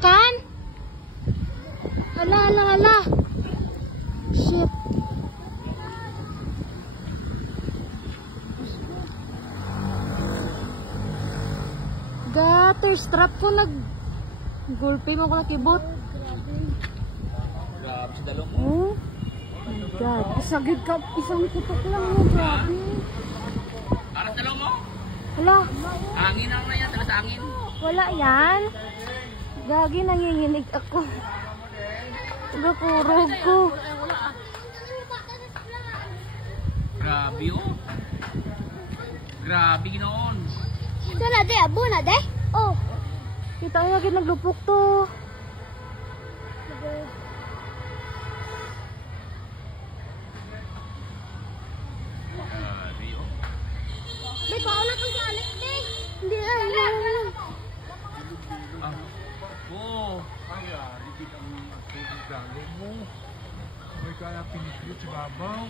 Kan? Hala, hala, hala. Shit. Gater, strap ko gulpi mo ko na kibot. Grabe sa dalong mo. Oh my God. Isagid ka, isang kutok lang mo. Grabe. Para sa dalong mo? Hala. Hangin lang na yan, talas hangin. Wala yan. Gagi, nanginginig ako. Nakurog ko. Grabe oh. Grabe ginoon. Ito na de, abo na de. Oh. Kita nyo lagi naglupok to. Grabe oh. Be, paula pang galit de. Hindi na, Ah. Oh. Ay, ripit ang tubig galo mo. May kaya pinipit sa babaw.